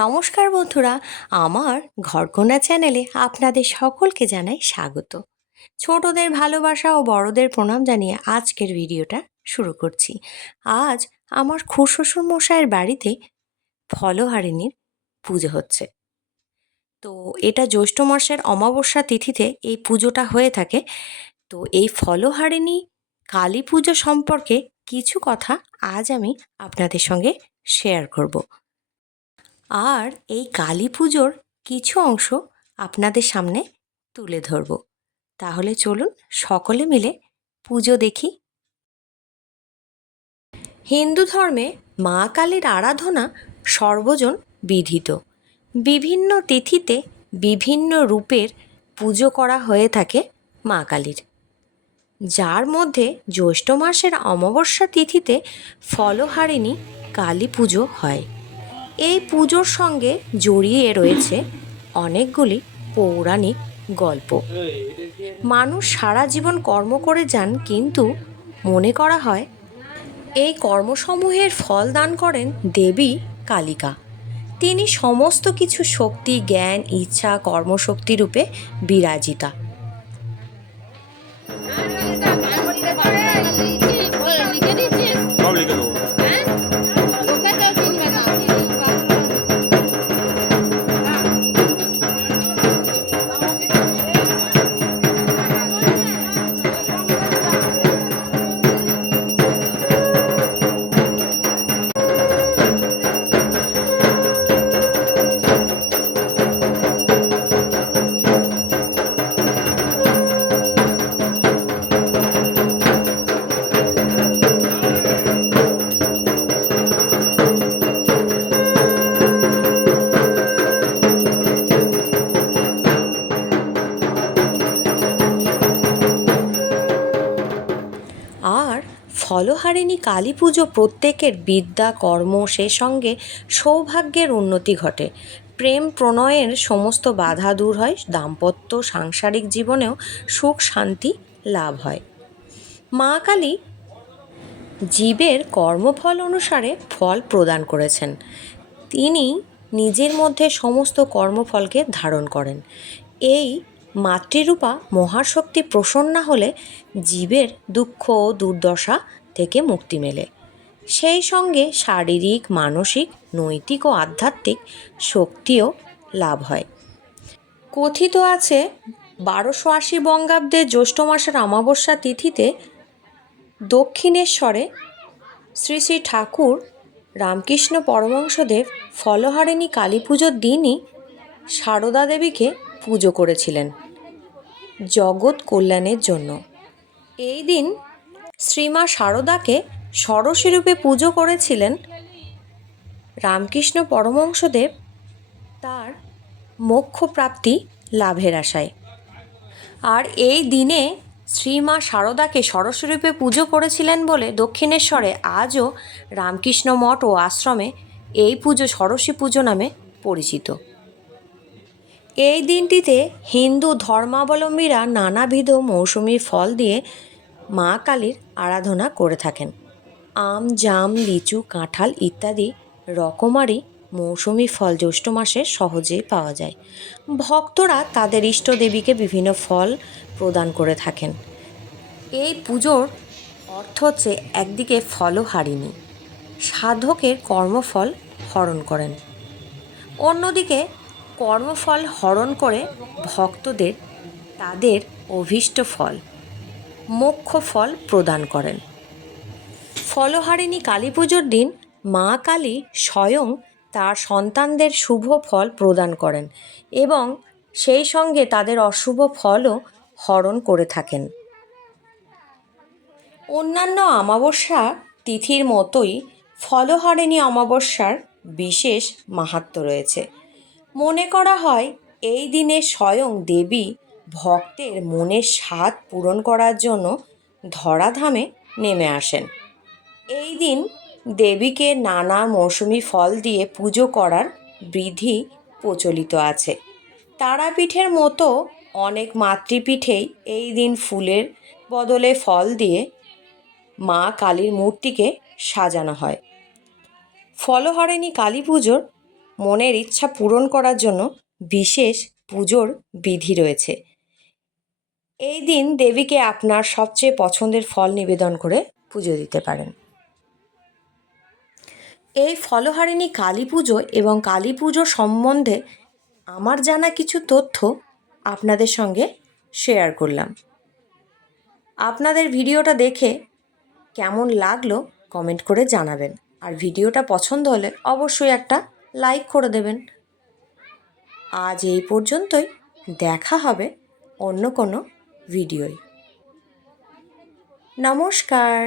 নমস্কার বন্ধুরা, আমার ঘরকোনা চ্যানেলে আপনাদের সকলকে জানাই স্বাগত। ছোটদের ভালোবাসা ও বড়দের প্রণাম জানিয়ে আজকের ভিডিওটা শুরু করছি। আজ আমার খুড়শ্বশুর মশাইয়ের বাড়িতে ফলহারিণীর পুজো হচ্ছে। তো এটা জ্যৈষ্ঠ মাসের অমাবস্যা তিথিতে এই পুজোটা হয়ে থাকে। তো এই ফলহারিণী কালী পুজো সম্পর্কে কিছু কথা আজ আমি আপনাদের সঙ্গে শেয়ার করব। আর এই কালী পুজোর কিছু অংশ আপনাদের সামনে তুলে ধরব। তাহলে চলুন সকলে মিলে পুজো দেখি। হিন্দু ধর্মে মা কালীর আরাধনা সর্বজন বিধিত। বিভিন্ন তিথিতে বিভিন্ন রূপের পুজো করা হয়ে থাকে মা কালীর। যার মধ্যে জ্যৈষ্ঠ মাসের অমাবস্যা তিথিতে ফলহারিণী কালী পুজো হয়। এই পুজোর সঙ্গে জড়িয়ে রয়েছে অনেকগুলি পৌরাণিক গল্প। মানুষ সারা জীবন কর্ম করে যান, কিন্তু মনে করা হয় এই কর্মসমূহের ফল দান করেন দেবী কালিকা। তিনি সমস্ত কিছু শক্তি, জ্ঞান, ইচ্ছা, কর্মশক্তি রূপে বিরাজিতা। ফলহারিণী কালী পুজো প্রত্যেকের বিদ্যা, কর্ম, সে সঙ্গে সৌভাগ্যের উন্নতি ঘটে। প্রেম প্রণয়ের সমস্ত বাধা দূর হয়, দাম্পত্য, সাংসারিক জীবনেও সুখ, শান্তি লাভ হয়। মা কালী জীবের কর্মফল অনুসারে ফল প্রদান করেছেন। তিনি নিজের মধ্যে সমস্ত কর্মফলকে ধারণ করেন। এই মাতৃরূপা মহাশক্তি প্রসন্না হলে জীবের দুঃখ ও দুর্দশা থেকে মুক্তি মেলে। সেই সঙ্গে শারীরিক, মানসিক, নৈতিক ও আধ্যাত্মিক শক্তিও লাভ হয়। কথিত আছে, বারোশো আশি বঙ্গাব্দে জ্যৈষ্ঠ মাসের অমাবস্যা তিথিতে দক্ষিণেশ্বরে শ্রী শ্রী ঠাকুর রামকৃষ্ণ পরমংশদেব ফলহারিণী কালী পুজোর দিনই সারদা দেবীকে পুজো করেছিলেন। জগৎ কল্যাণের জন্য। এই দিন শ্রীমা সারদাকে ষড়শী রূপে পুজো করেছিলেন। রামকৃষ্ণ পরমংশদেব তার মোক্ষ প্রাপ্তি লাভের আশায়। আর এই দিনে শ্রীমা সারদাকে সরস্বরূপে পুজো করেছিলেন বলে দক্ষিণেশ্বরে আজও রামকৃষ্ণ মঠ ও আশ্রমে এই পুজো সরস্বী পুজো নামে পরিচিত। এই দিনটিতে হিন্দু ধর্মাবলম্বীরা নানাবিধ মৌসুমি ফল দিয়ে মা কালীর আরাধনা করে থাকেন। আম, জাম, লিচু, কাঁঠাল ইত্যাদি রকমারি মৌসুমি ফল জ্যৈষ্ঠ মাসে সহজেই পাওয়া যায়। ভক্তরা তাদের ইষ্ট দেবীকে বিভিন্ন ফল প্রদান করে থাকেন। এই পুজোর অর্থ হচ্ছে একদিকে ফলহারিণী, সাধকের কর্মফল হরণ করেন। অন্যদিকে কর্মফল হরণ করে ভক্তদের তাদের অভীষ্ট ফল, মোক্ষ ফল প্রদান করেন। ফলহারিণী কালী পুজোর দিন মা কালী স্বয়ং তার সন্তানদের শুভ ফল প্রদান করেন এবং সেই সঙ্গে তাদের অশুভ ফলও হরণ করে থাকেন। অন্যান্য অমাবস্যা তিথির মতোই ফলহারিণী অমাবস্যার বিশেষ মাহাত্ম্য রয়েছে। মনে করা হয়, এই দিনে স্বয়ং দেবী ভক্তের মনের স্বাদ পূরণ করার জন্য ধরাধামে নেমে আসেন। এই দিন দেবীকে নানা মৌসুমি ফল দিয়ে পুজো করার বিধি প্রচলিত আছে। তারাপীঠের মতো অনেক মাতৃপীঠেই এই দিন ফুলের বদলে ফল দিয়ে মা কালীর মূর্তিকে সাজানো হয়। ফলহারিণী কালী পুজোর মনের ইচ্ছা পূরণ করার জন্য বিশেষ পুজোর বিধি রয়েছে। এই দিন দেবীকে আপনার সবচেয়ে পছন্দের ফল নিবেদন করে পুজো দিতে পারেন। এই ফলহারিণী কালী পুজো এবং কালী পুজো সম্বন্ধে আমার জানা কিছু তথ্য আপনাদের সঙ্গে শেয়ার করলাম। আপনাদের ভিডিওটা দেখে কেমন লাগল কমেন্ট করে জানাবেন। আর ভিডিওটা পছন্দ হলে অবশ্যই একটা লাইক করে দেবেন। আজ এই পর্যন্তই। দেখা হবে অন্য কোনো ভিডিওয়। নমস্কার।